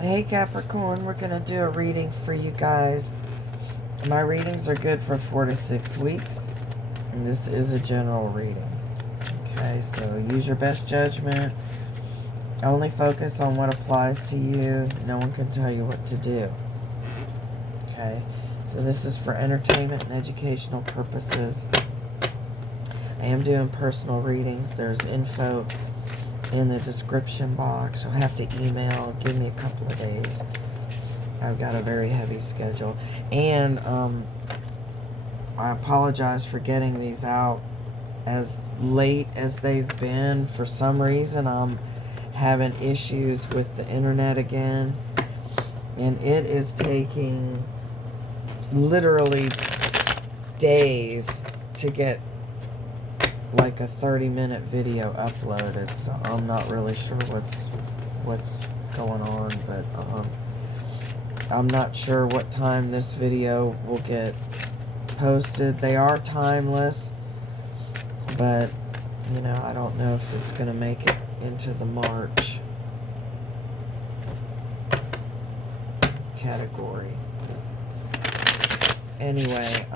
Hey Capricorn, we're going to do a reading for you guys. My readings are good for 4 to 6 weeks. And this is a general reading. Okay, so use your best judgment. Only focus on what applies to you. No one can tell you what to do. Okay, so this is for entertainment and educational purposes. I am doing personal readings. There's info in the description box. You'll have to email. Give me a couple of days. I've got a very heavy schedule. And I apologize for getting these out as late as they've been. For some reason, I'm having issues with the internet again. And it is taking literally days to get like a 30-minute video uploaded, so I'm not really sure what's going on, but I'm not sure what time this video will get posted. They are timeless, but you know, I don't know if it's gonna make it into the March category. Anyway,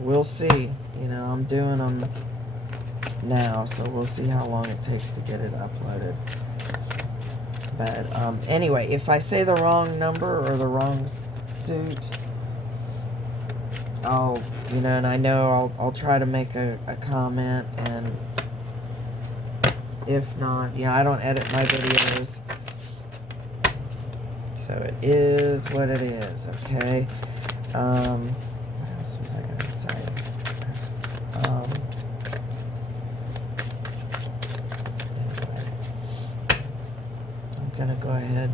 we'll see. You know, I'm doing them now, so we'll see how long it takes to get it uploaded. But anyway, if I say the wrong number or the wrong suit, I'll, you know, and I know I'll try to make a comment, and if not, you know, I don't edit my videos, so it is what it is. Okay. What else was I gonna say? Gonna go ahead,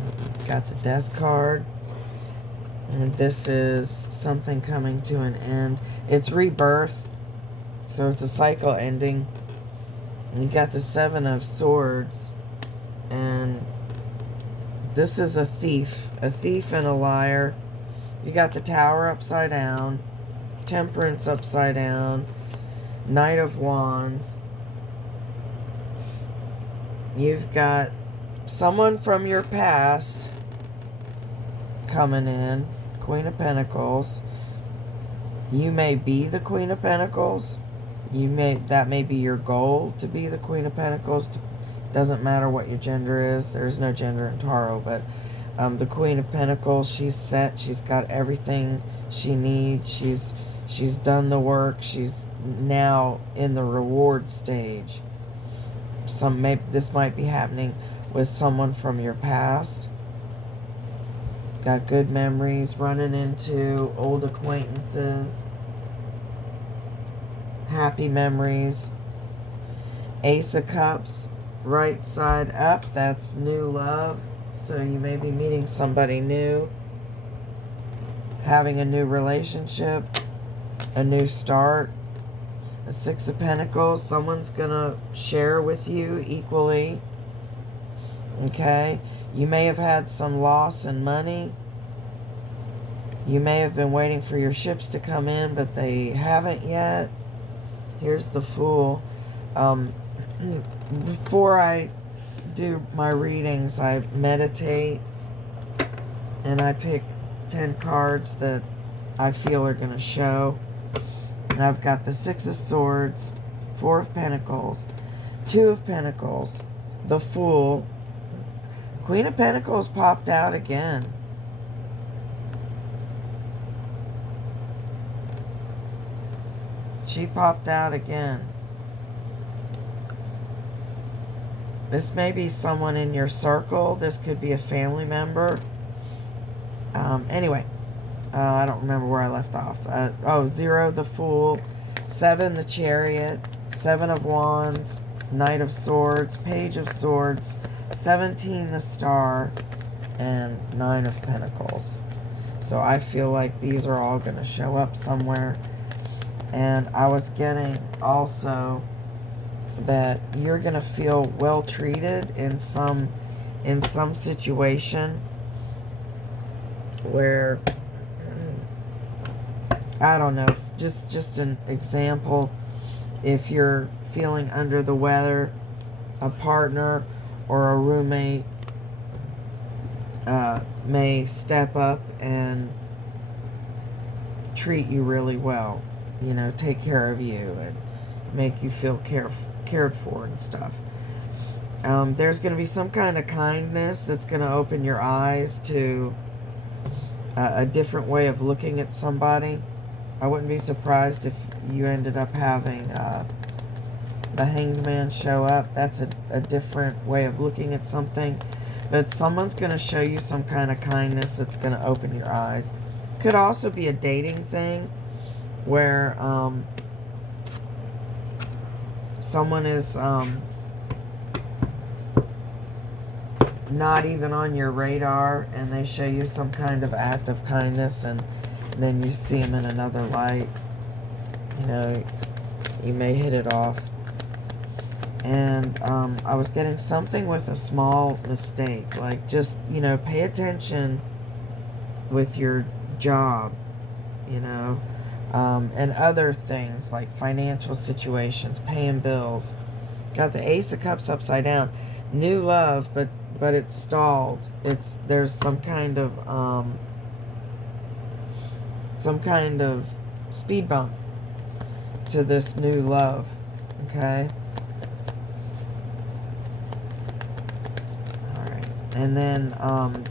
got the death card, and this is something coming to an end. It's rebirth, so it's a cycle ending. And you got the 7 of Swords, and this is a thief and a liar. You got the Tower upside down, Temperance upside down, Knight of Wands. You've got someone from your past coming in, Queen of Pentacles. You may be the Queen of Pentacles. That may be your goal, to be the Queen of Pentacles. Doesn't matter what your gender is. There's no gender in tarot, but the Queen of Pentacles, she's set. She's got everything she needs. She's done the work. She's now in the reward stage. This might be happening with someone from your past. Got good memories, running into old acquaintances, happy memories. Ace of Cups, right side up, that's new love. So you may be meeting somebody new, having a new relationship, a new start. A 6 of Pentacles, someone's gonna share with you equally. Okay, you may have had some loss in money. You may have been waiting for your ships to come in, but they haven't yet. Here's the Fool. Before I do my readings, I meditate, and I pick 10 cards that I feel are going to show. And I've got the 6 of Swords, 4 of Pentacles, 2 of Pentacles, the Fool. Queen of Pentacles popped out again. She popped out again. This may be someone in your circle. This could be a family member. Anyway, I don't remember where I left off. 0, the Fool. 7, the Chariot. 7 of Wands. Knight of Swords. Page of Swords. 17, the Star. And 9 of Pentacles. So I feel like these are all going to show up somewhere. And I was getting also that you're going to feel well treated in some situation where, I don't know, just an example, if you're feeling under the weather, a partner or a roommate may step up and treat you really well. You know, take care of you and make you feel cared for and stuff. There's going to be some kind of kindness that's going to open your eyes to a different way of looking at somebody. I wouldn't be surprised if you ended up having the Hanged Man show up. That's a different way of looking at something. But someone's going to show you some kind of kindness that's going to open your eyes. Could also be a dating thing where someone is not even on your radar, and they show you some kind of act of kindness, and then you see them in another light. You know, you may hit it off. And I was getting something with a small mistake. Like, just, you know, pay attention with your job, you know, and other things like financial situations, paying bills. Got the Ace of Cups upside down. New love, but it's stalled. There's some kind of speed bump to this new love. Okay. And then,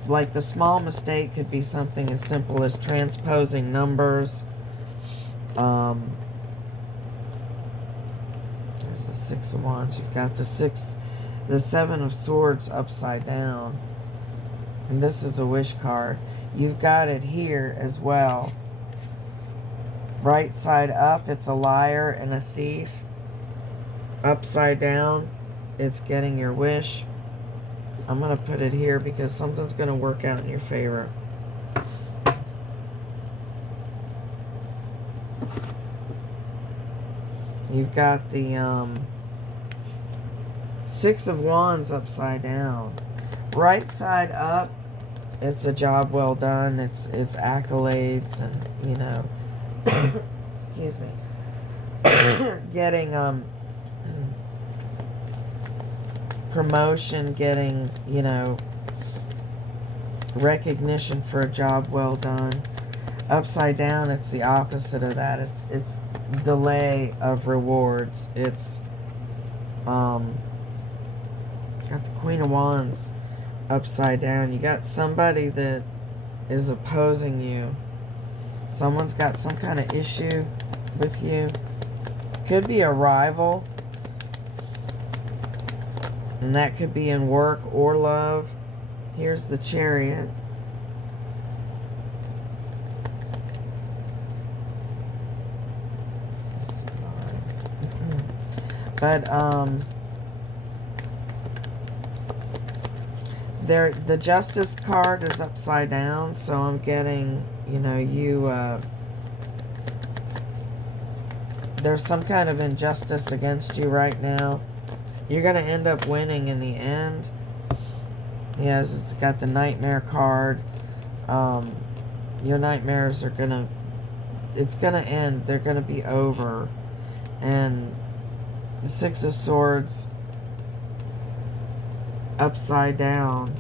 like, the small mistake could be something as simple as transposing numbers. There's the Six of Wands. You've got the Seven of Swords upside down. And this is a wish card. You've got it here as well. Right side up, it's a liar and a thief. Upside down, it's getting your wish. I'm going to put it here because something's going to work out in your favor. You've got the Six of Wands upside down. Right side up, it's a job well done. It's accolades and, you know, excuse me, getting promotion, getting, you know, recognition for a job well done. Upside down, it's the opposite of that. It's delay of rewards. It's got the Queen of Wands upside down. You got somebody that is opposing you. Someone's got some kind of issue with you. Could be a rival. And that could be in work or love. Here's the Chariot. But the Justice card is upside down, so I'm getting, you know, there's some kind of injustice against you right now. You're going to end up winning in the end. Yes, it's got the Nightmare card. Your nightmares are going to... It's going to end. They're going to be over. And the Six of Swords upside down.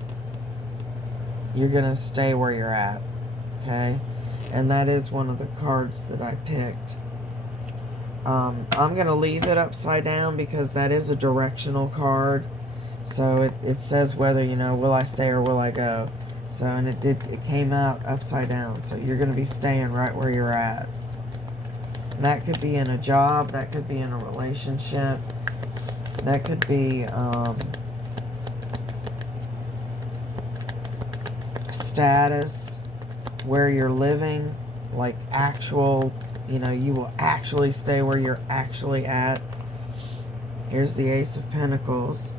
You're going to stay where you're at. Okay? And that is one of the cards that I picked. I'm going to leave it upside down because that is a directional card. So it says whether, you know, will I stay or will I go. So, and it came out upside down. So you're going to be staying right where you're at. And that could be in a job. That could be in a relationship. That could be status, where you're living, like actual... You know, you will actually stay where you're actually at. Here's the Ace of Pentacles.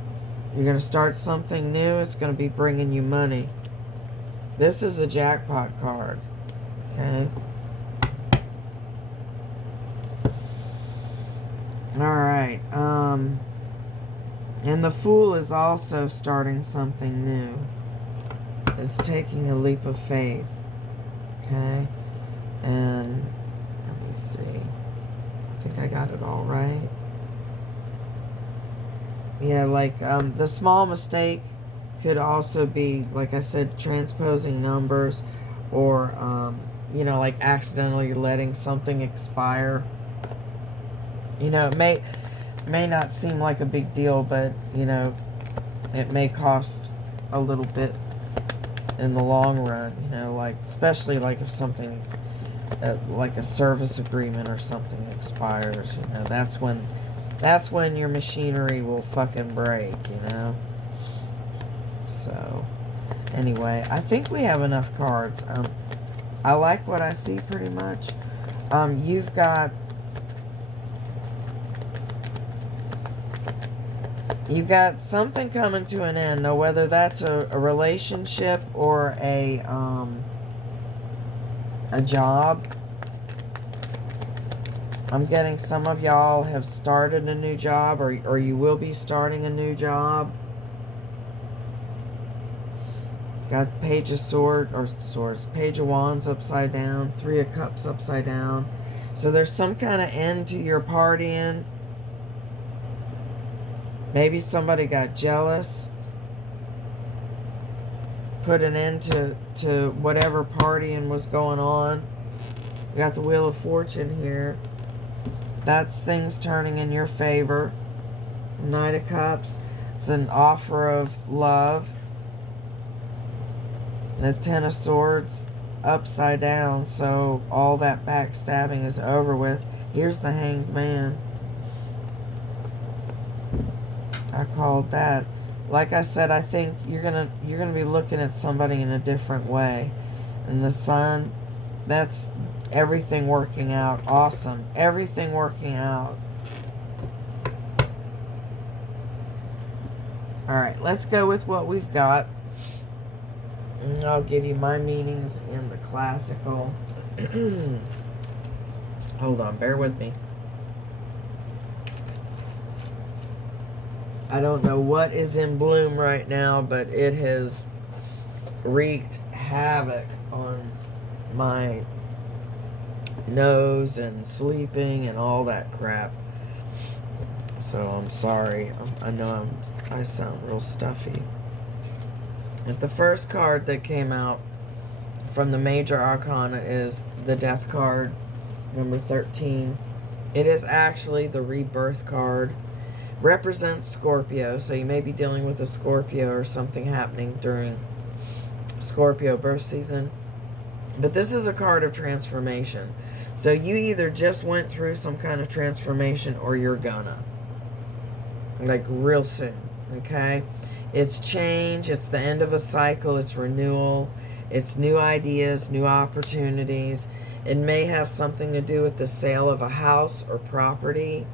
You're going to start something new. It's going to be bringing you money. This is a jackpot card. Okay. Alright. And the Fool is also starting something new. It's taking a leap of faith. Okay. And... see. I think I got it all right. Yeah, like the small mistake could also be, like I said, transposing numbers, or you know, like accidentally letting something expire. You know, it may not seem like a big deal, but you know, it may cost a little bit in the long run. You know, like, especially like if something like a service agreement or something expires. You know, that's when your machinery will fucking break. You know. So, anyway, I think we have enough cards. I like what I see pretty much. You've got something coming to an end. Now, whether that's a relationship or a job. I'm getting some of y'all have started a new job, or you will be starting a new job. Got Page of Swords, Page of Wands upside down, Three of Cups upside down. So there's some kind of end to your partying. Maybe somebody got jealous. Put an end to whatever partying was going on. We got the Wheel of Fortune here. That's things turning in your favor. Knight of Cups. It's an offer of love. The Ten of Swords upside down, so all that backstabbing is over with. Here's the Hanged Man. I called that. Like I said, I think you're gonna be looking at somebody in a different way. And the Sun, that's everything working out. Awesome. Everything working out. Alright, let's go with what we've got. And I'll give you my meanings in the classical. Hold on, bear with me. I don't know what is in bloom right now, but it has wreaked havoc on my nose and sleeping and all that crap. So I'm sorry. I know I sound real stuffy. And the first card that came out from the Major Arcana is the Death card, number 13. It is actually the Rebirth card. Represents Scorpio, so you may be dealing with a Scorpio or something happening during Scorpio birth season. But this is a card of transformation. So you either just went through some kind of transformation or you're gonna. Like real soon, okay? It's change, it's the end of a cycle, it's renewal, it's new ideas, new opportunities. It may have something to do with the sale of a house or property,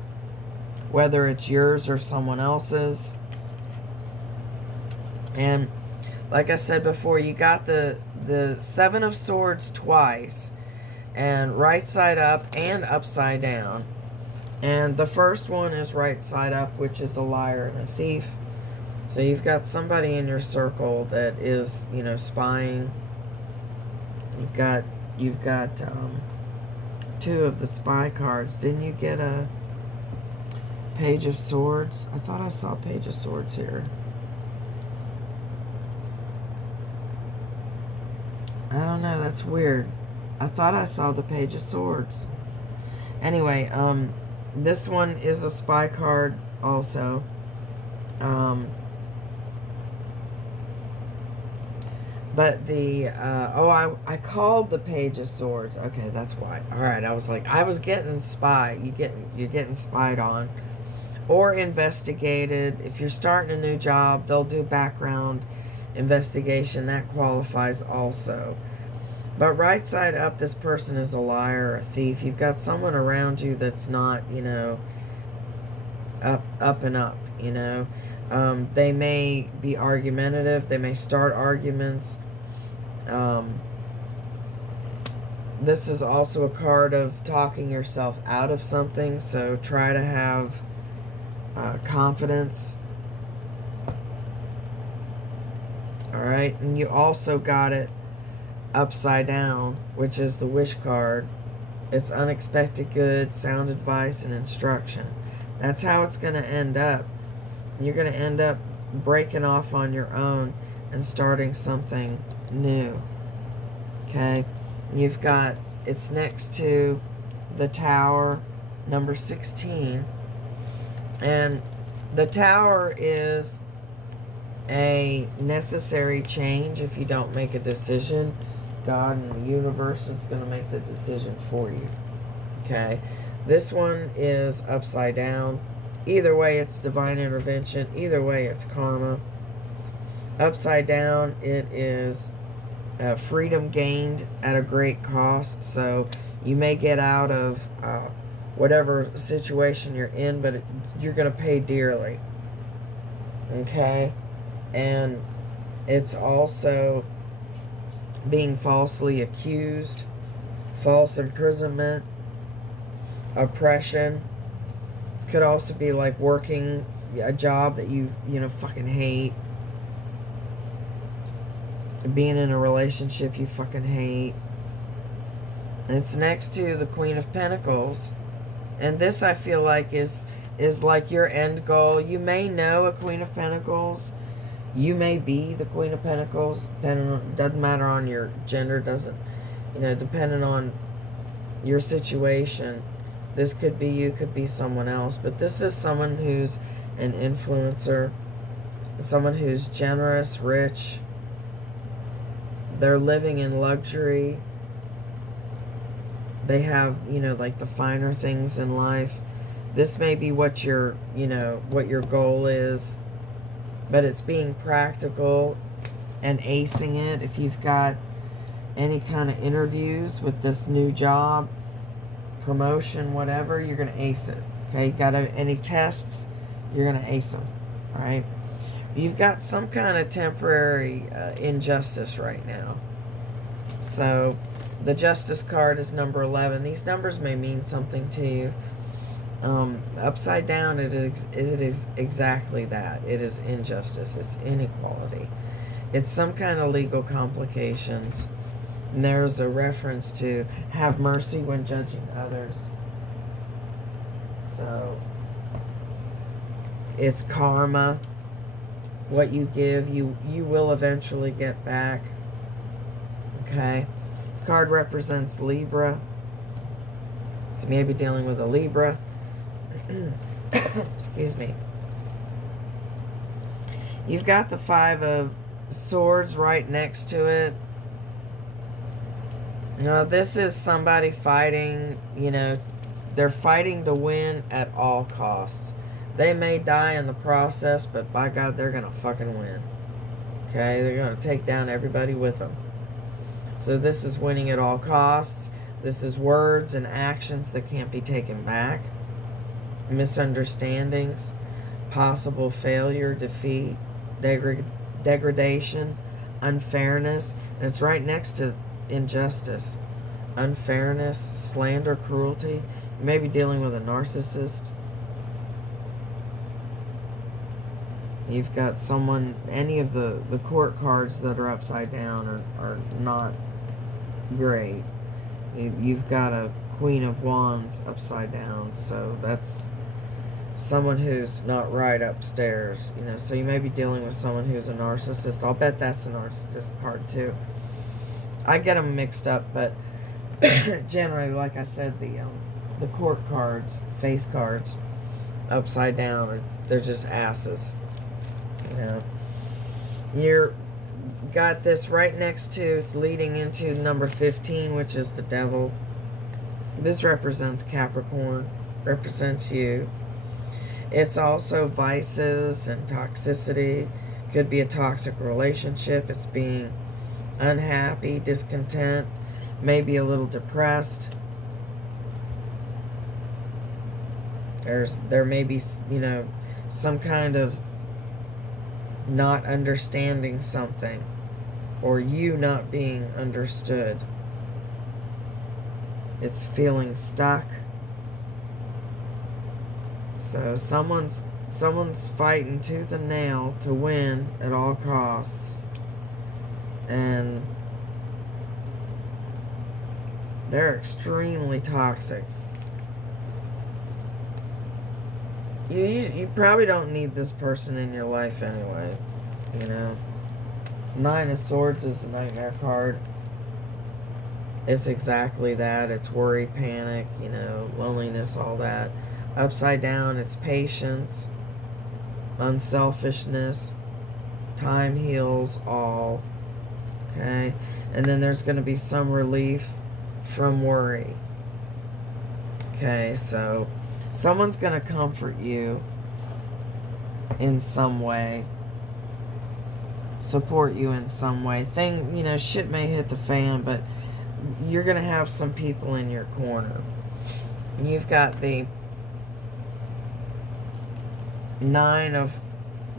whether it's yours or someone else's. And like I said before, you got the Seven of Swords twice, and right side up and upside down. And the first one is right side up, which is a liar and a thief. So you've got somebody in your circle that is, you know, spying. You've got two of the spy cards. Didn't you get a Page of Swords? I thought I saw Page of Swords here. I don't know, that's weird. I thought I saw the Page of Swords. Anyway, this one is a spy card also. But the, I called the Page of Swords. Okay, that's why. Alright, I was like, I was getting you're getting spied on. Or investigated. If you're starting a new job, they'll do background investigation. That qualifies also. But right side up, this person is a liar or a thief. You've got someone around you that's not, you know, up and up, you know. They may be argumentative. They may start arguments. This is also a card of talking yourself out of something. So try to have confidence. Alright, and you also got it upside down, which is the Wish card. It's unexpected good, sound advice, and instruction. That's how it's going to end up. You're going to end up breaking off on your own and starting something new. Okay, you've got, it's next to the Tower, number 16, and the Tower is a necessary change. If you don't make a decision, God and the universe is going to make the decision for you. Okay, this one is upside down. Either way, it's divine intervention. Either way, it's karma. Upside down, it is freedom gained at a great cost. So you may get out of whatever situation you're in, but you're going to pay dearly. Okay? And it's also being falsely accused, false imprisonment, oppression. Could also be like working a job that you fucking hate. Being in a relationship you fucking hate. And it's next to the Queen of Pentacles. And this, I feel like, is like your end goal. You may know a Queen of Pentacles. You may be the Queen of Pentacles. Doesn't matter on your gender. Doesn't, depending on your situation. This could be you, could be someone else. But this is someone who's an influencer. Someone who's generous, rich. They're living in luxury. They have, like the finer things in life. This may be what your, what your goal is. But it's being practical and acing it. If you've got any kind of interviews with this new job, promotion, whatever, you're going to ace it. Okay, you got any tests, you're going to ace them. All right. You've got some kind of temporary injustice right now. So the Justice card is number 11. These numbers may mean something to you. Upside down, it is exactly that. It is injustice. It's inequality. It's some kind of legal complications. And there's a reference to have mercy when judging others. So it's karma. What you give, you will eventually get back. Okay. This card represents Libra. So you may be dealing with a Libra. Excuse me. You've got the 5 of Swords right next to it. Now, this is somebody fighting, they're fighting to win at all costs. They may die in the process, but by God, they're going to fucking win. Okay? They're going to take down everybody with them. So this is winning at all costs. This is words and actions that can't be taken back. Misunderstandings, possible failure, defeat, degradation, unfairness. And it's right next to injustice, unfairness, slander, cruelty. You may be dealing with a narcissist. You've got someone, any of the court cards that are upside down are not great. You've got a Queen of Wands upside down, so that's someone who's not right upstairs. So you may be dealing with someone who's a narcissist. I'll bet that's a narcissist card too. I get them mixed up, but generally, like I said, the court cards, face cards, upside down, they're just asses. You're got this right next to, it's leading into number 15, which is the Devil. This represents Capricorn, represents you. It's also vices and toxicity. Could be a toxic relationship. It's being unhappy, discontent, maybe a little depressed. There may be, some kind of not understanding something, or you not being understood. It's feeling stuck. So someone's fighting tooth and nail to win at all costs. And they're extremely toxic. You probably don't need this person in your life anyway, you know. Nine of Swords is a nightmare card. It's exactly that. It's worry, panic, you know, loneliness, all that. Upside down, it's patience, unselfishness, time heals all. Okay? And then there's going to be some relief from worry. Okay, so someone's going to comfort you in some way, support you in some way. You know, shit may hit the fan, but you're going to have some people in your corner. You've got the Nine of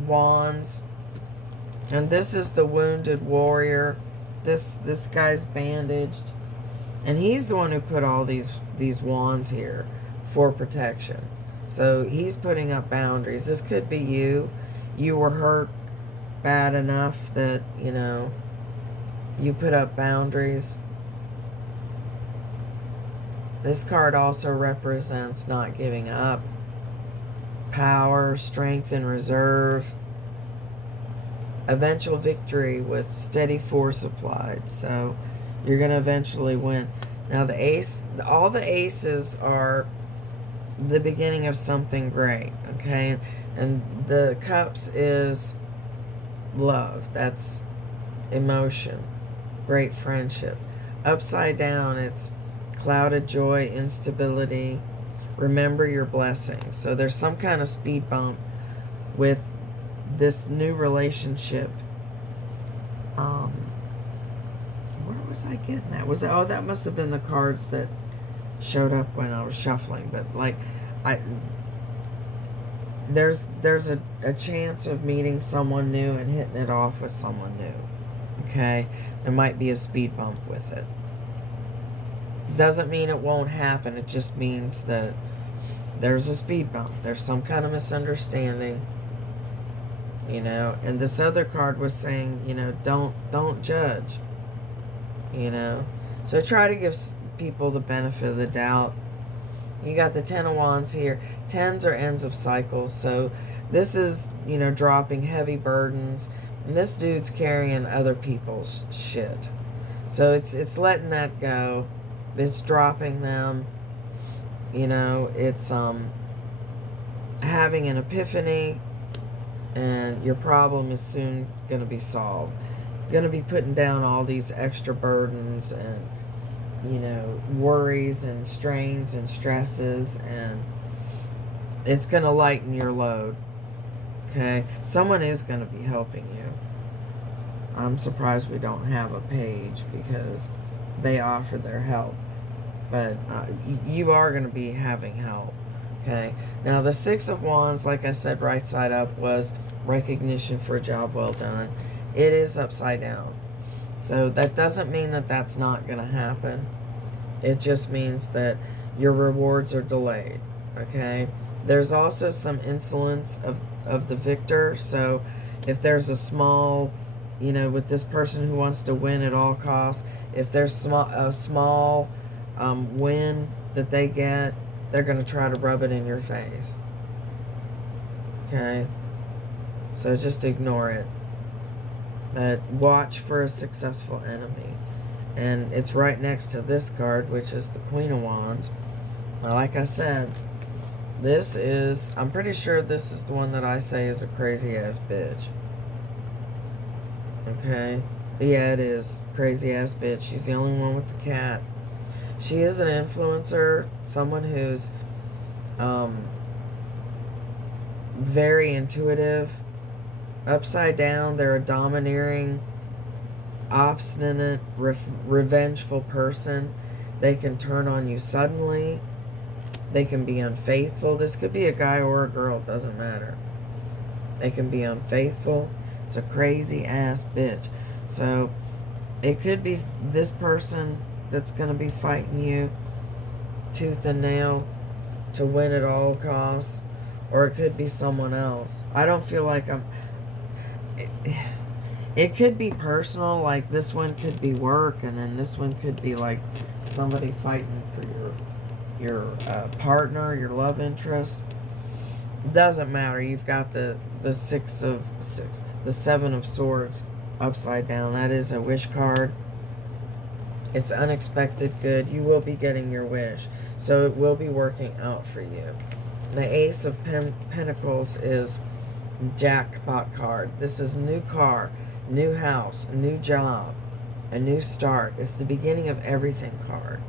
Wands, and this is the wounded warrior. This guy's bandaged, and he's the one who put all these wands here for protection. So he's putting up boundaries. This could be you. You were hurt bad enough that, you know, you put up boundaries. This card also represents not giving up. Power, strength, and reserve. Eventual victory with steady force applied. So you're going to eventually win. Now the ace, all the aces are the beginning of something great. Okay? And the cups is love. That's emotion. Great friendship. Upside down, it's clouded joy, instability. Remember your blessings. So there's some kind of speed bump with this new relationship. Where was I getting that? Was that, oh, that must have been the cards that showed up when I was shuffling. But like, there's a chance of meeting someone new and hitting it off with someone new. Okay, there might be a speed bump with it. Doesn't mean it won't happen. It just means that there's a speed bump. There's some kind of misunderstanding, you know. And this other card was saying, you know, don't judge, you know. So try to give people the benefit of the doubt. You got the Ten of Wands here. Tens are ends of cycles. So this is, you know, dropping heavy burdens. And this dude's carrying other people's shit. So it's letting that go. It's dropping them. You know, it's having an epiphany, and your problem is soon going to be solved. You're going to be putting down all these extra burdens and, you know, worries and strains and stresses, and it's going to lighten your load. Okay? Someone is going to be helping you. I'm surprised we don't have a page because they offered their help. But you are going to be having help. Okay? Now, the Six of Wands, like I said, right side up, was recognition for a job well done. It is upside down. So that doesn't mean that that's not going to happen. It just means that your rewards are delayed. Okay? There's also some insolence of the victor. So if there's a small, you know, with this person who wants to win at all costs, if there's a small win that they get, they're going to try to rub it in your face. Okay? So just ignore it. But watch for a successful enemy. And it's right next to this card, which is the Queen of Wands. Now, like I said, this is, I'm pretty sure this is the one that I say is a crazy ass bitch. Okay? Yeah, it is. Crazy ass bitch. She's the only one with the cat. She is an influencer, someone who's very intuitive. Upside down, they're a domineering, obstinate, revengeful person. They can turn on you suddenly. They can be unfaithful. This could be a guy or a girl, it doesn't matter. They can be unfaithful. It's a crazy ass bitch. So it could be this person that's going to be fighting you tooth and nail to win at all costs, or it could be someone else. I don't feel like it could be personal, like this one could be work, and then this one could be like somebody fighting for your partner, your love interest. Doesn't matter. You've got the the Seven of Swords upside down. That is a wish card. It's unexpected good. You will be getting your wish. So it will be working out for you. The Ace of Pentacles is jackpot card. This is new car, new house, new job, a new start. It's the beginning of everything card.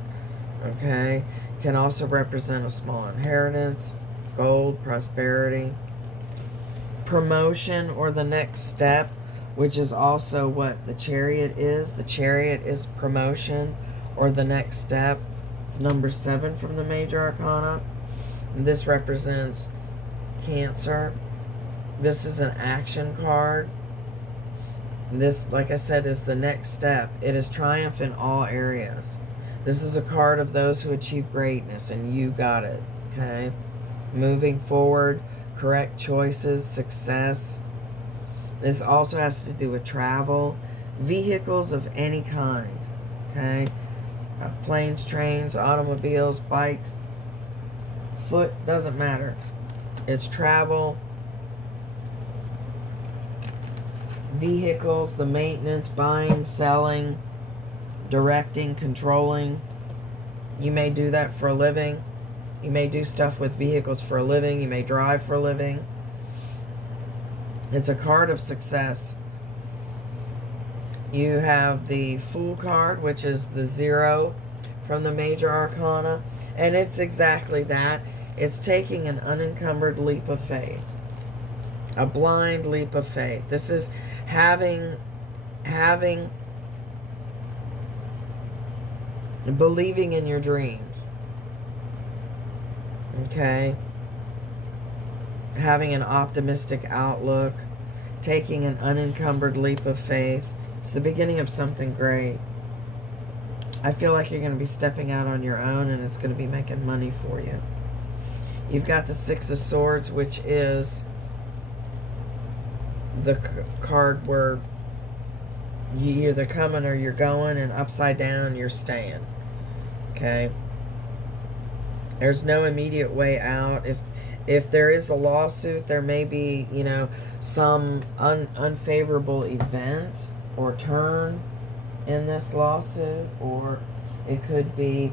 Okay? Can also represent a small inheritance, gold, prosperity, promotion, or the next step, which is also what the Chariot is. The Chariot is promotion or the next step. It's number 7 from the Major Arcana. This represents Cancer. This is an action card. This, like I said, is the next step. It is triumph in all areas. This is a card of those who achieve greatness, and you got it, okay? Moving forward, correct choices, success. This also has to do with travel, vehicles of any kind, okay? Planes, trains, automobiles, bikes, foot, doesn't matter. It's travel, vehicles, the maintenance, buying, selling, directing, controlling. You may do that for a living. You may do stuff with vehicles for a living. You may drive for a living. It's a card of success. You have the Fool card, which is the 0 from the Major Arcana. And it's exactly that. It's taking an unencumbered leap of faith. A blind leap of faith. This is believing in your dreams. Okay? Having an optimistic outlook. Taking an unencumbered leap of faith. It's the beginning of something great. I feel like you're going to be stepping out on your own, and it's going to be making money for you. You've got the 6 of Swords, which is the card where you're either coming or you're going, and upside down you're staying. Okay? There's no immediate way out. If there is a lawsuit, there may be, you know, some unfavorable event or turn in this lawsuit, or it could be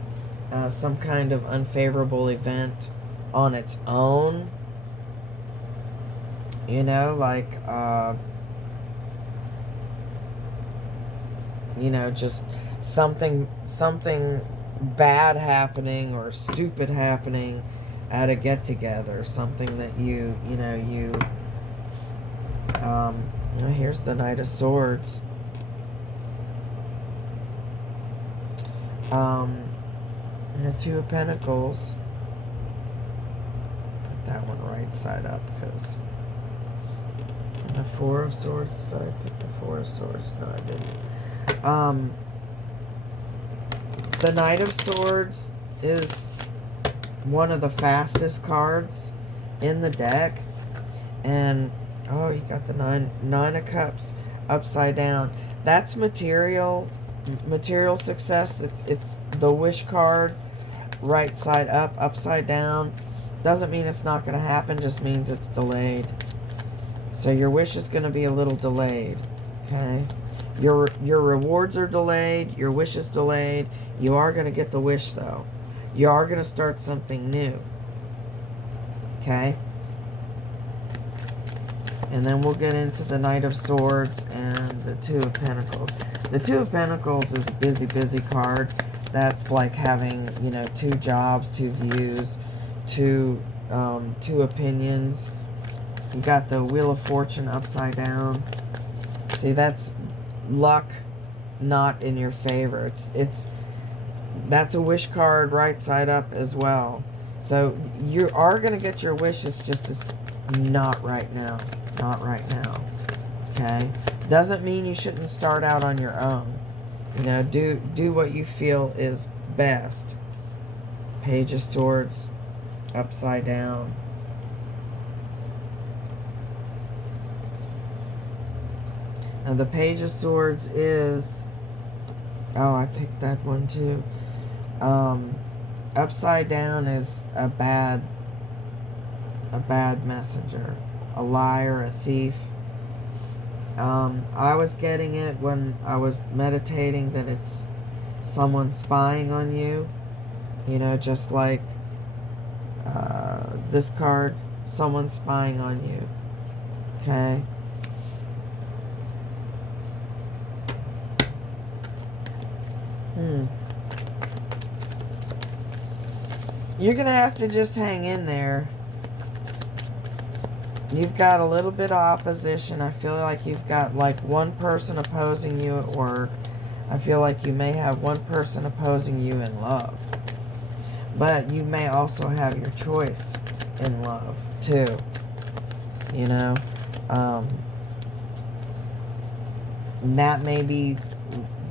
some kind of unfavorable event on its own. You know, like, you know, just something bad happening or stupid happening at a get-together. Something that you know, here's the Knight of Swords. And the 2 of Pentacles. Put that one right side up, because the 4 of Swords. Did I pick the 4 of Swords? No, I didn't. The Knight of Swords is one of the fastest cards in the deck. And, oh, you got the Nine of Cups upside down. That's material success. It's the wish card, right side up, upside down. Doesn't mean it's not going to happen, just means it's delayed. So your wish is going to be a little delayed, okay? Your rewards are delayed, your wish is delayed. You are going to get the wish, though. You are going to start something new, okay? And then we'll get into the Knight of Swords and the 2 of Pentacles. The 2 of Pentacles is a busy card. That's like having, you know, 2 jobs, 2 views, 2 opinions. You got the Wheel of Fortune upside down. See, that's luck not in your favor. That's a wish card right side up as well. So you are going to get your wish. It's just not right now. Not right now. Okay? Doesn't mean you shouldn't start out on your own. You know, do what you feel is best. Page of Swords upside down. And the Page of Swords is... Oh, I picked that one too. Upside down is a bad a bad messenger, a liar, a thief. I was getting it when I was meditating that it's someone spying on you. You know, just like this card, someone spying on you. Okay. You're going to have to just hang in there. You've got a little bit of opposition. I feel like you've got like one person opposing you at work. I feel like you may have one person opposing you in love. But you may also have your choice in love too. You know? That may be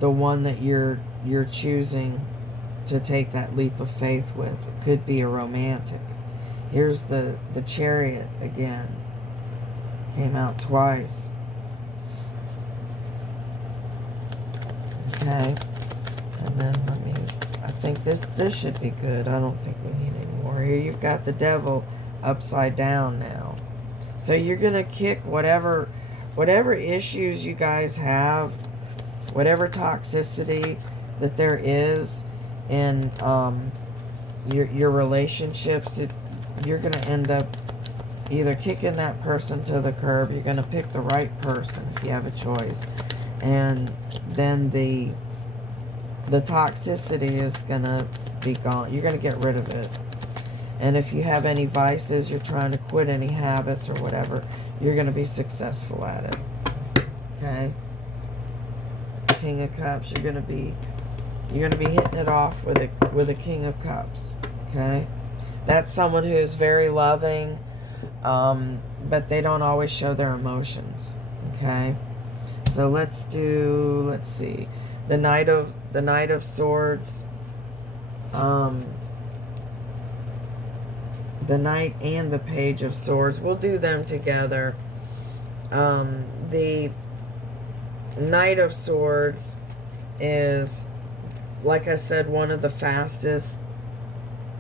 the one that you're choosing to take that leap of faith with. It could be a romantic. Here's the Chariot again. Came out twice. Okay. And then I think this should be good. I don't think we need any more. Here you've got the Devil upside down now. So you're going to kick whatever issues you guys have, whatever toxicity that there is in your relationships. You're going to end up either kicking that person to the curb. You're going to pick the right person if you have a choice. And then the toxicity is going to be gone. You're going to get rid of it. And if you have any vices, you're trying to quit any habits or whatever, you're going to be successful at it. Okay? King of Cups, you're going to be hitting it off with a King of Cups. Okay? That's someone who is very loving, but they don't always show their emotions. Okay? So let's see. The Knight of Swords. The Knight and the Page of Swords. We'll do them together. The Knight of Swords is, like I said, one of the fastest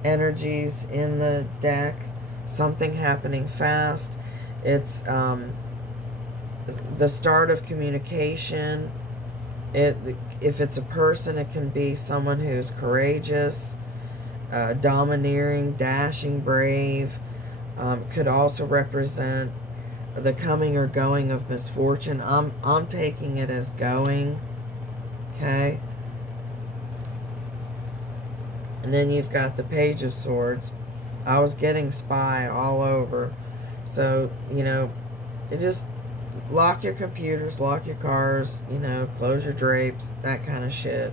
energies in the deck. Something happening fast. It's the start of communication. If it's a person, it can be someone who's courageous, domineering, dashing, brave. Could also represent the coming or going of misfortune. I'm taking it as going. Okay. And then you've got the Page of Swords. I was getting spy all over. So, you know, just lock your computers, lock your cars, you know, close your drapes, that kind of shit.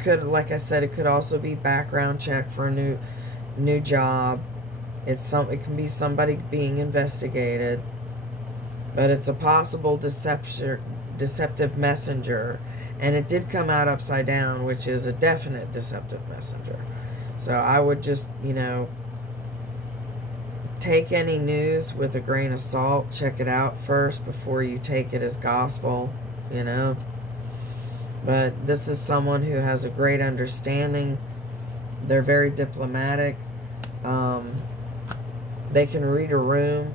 Could, like I said, it could also be background check for a new job. It can be somebody being investigated, but it's a possible deceptive messenger, and it did come out upside down, which is a definite deceptive messenger. So I would just, you know, take any news with a grain of salt. Check it out first before you take it as gospel, you know. But this is someone who has a great understanding. They're very diplomatic. They can read a room.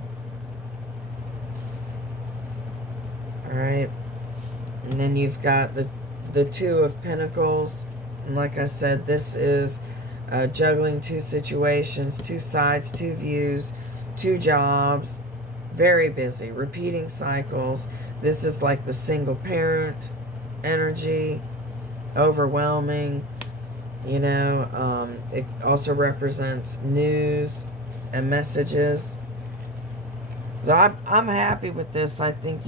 Alright. And then you've got the Two of Pentacles. And like I said, this is juggling two situations, two sides, two views, two jobs. Very busy. Repeating cycles. This is like the single parent energy, overwhelming, you know. It also represents news and messages. So I'm happy with this. I think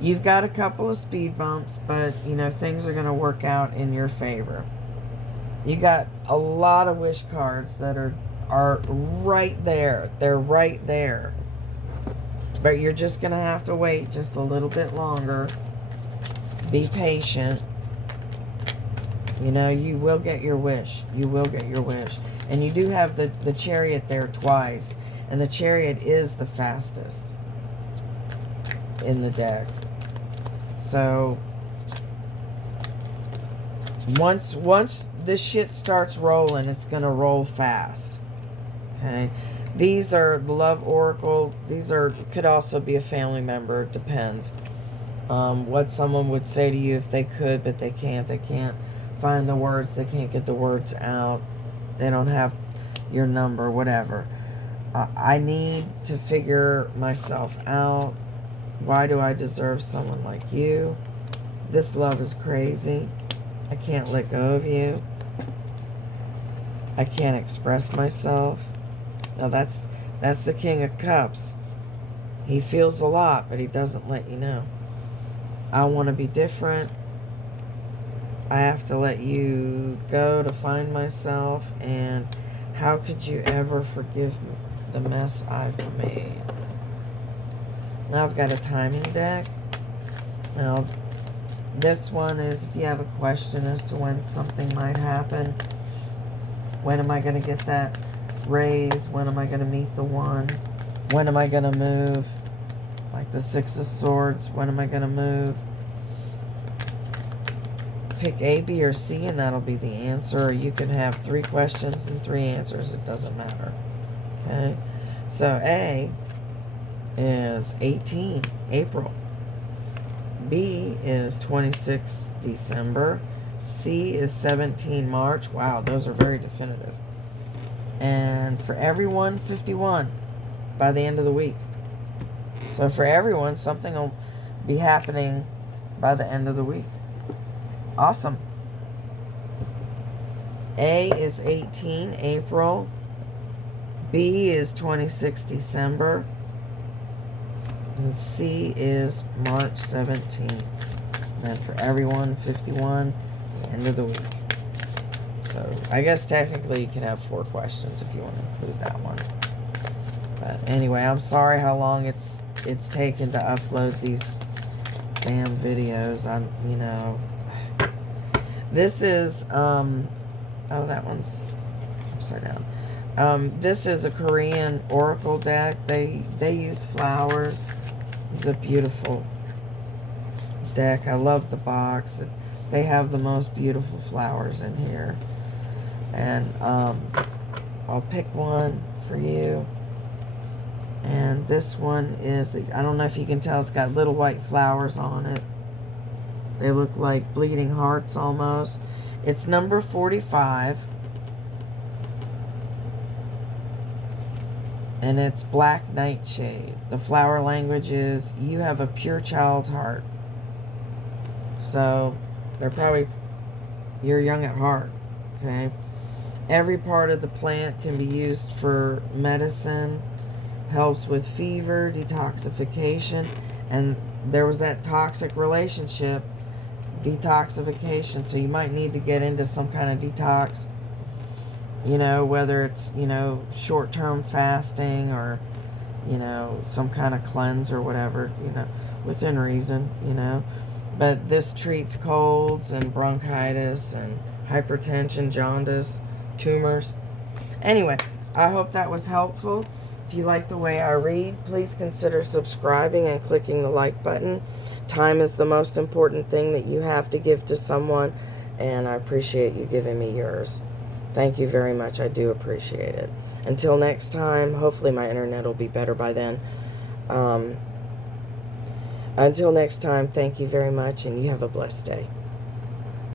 you've got a couple of speed bumps, but you know, things are going to work out in your favor. You got a lot of wish cards that are right there. They're right there. But you're just going to have to wait just a little bit longer. Be patient. You know, you will get your wish. You will get your wish. And you do have the Chariot there twice. And the Chariot is the fastest in the deck. So, once this shit starts rolling, it's going to roll fast. Okay. These are the love oracle. These are, could also be a family member. It depends. What someone would say to you if they could, but they can't. They can't find the words. They can't get the words out. They don't have your number, whatever. I need to figure myself out. Why do I deserve someone like you? This love is crazy. I can't let go of you. I can't express myself. Now that's the King of Cups. He feels a lot, but he doesn't let you know. I want to be different. I have to let you go to find myself. And how could you ever forgive the mess I've made? Now I've got a timing deck. Now this one is if you have a question as to when something might happen. When am I going to get that raise? When am I going to meet the one? When am I going to move? Like the Six of Swords. When am I going to move? Pick A, B, or C, and that'll be the answer. Or you can have 3 questions and 3 answers. It doesn't matter. Okay? So A is 18, April. B is 26 December. C is 17 March. Wow, those are very definitive. And for everyone, 51 by the end of the week. So for everyone, something will be happening by the end of the week. Awesome. A is 18 April. B is 26 December. And C is March 17th. And then for everyone, 51, the end of the week. So I guess technically you can have 4 questions if you want to include that one. But anyway, I'm sorry how long it's taken to upload these damn videos. You know, this is, oh, that one's upside down. This is a Korean oracle deck. They use flowers. It's a beautiful deck. I love the box. They have the most beautiful flowers in here. And I'll pick one for you. And this one is, I don't know if you can tell, it's got little white flowers on it. They look like bleeding hearts almost. It's number 45. And it's Black Nightshade. The flower language is, you have a pure child's heart. So, they're probably, you're young at heart. Okay? Every part of the plant can be used for medicine. Helps with fever, detoxification. And there was that toxic relationship. Detoxification. So you might need to get into some kind of detox. You know, whether it's, you know, short-term fasting or, you know, some kind of cleanse or whatever, you know, within reason, you know. But this treats colds and bronchitis and hypertension, jaundice, tumors. Anyway, I hope that was helpful. If you like the way I read, please consider subscribing and clicking the like button. Time is the most important thing that you have to give to someone, and I appreciate you giving me yours. Thank you very much. I do appreciate it. Until next time, hopefully my internet will be better by then. Until next time, thank you very much, and you have a blessed day.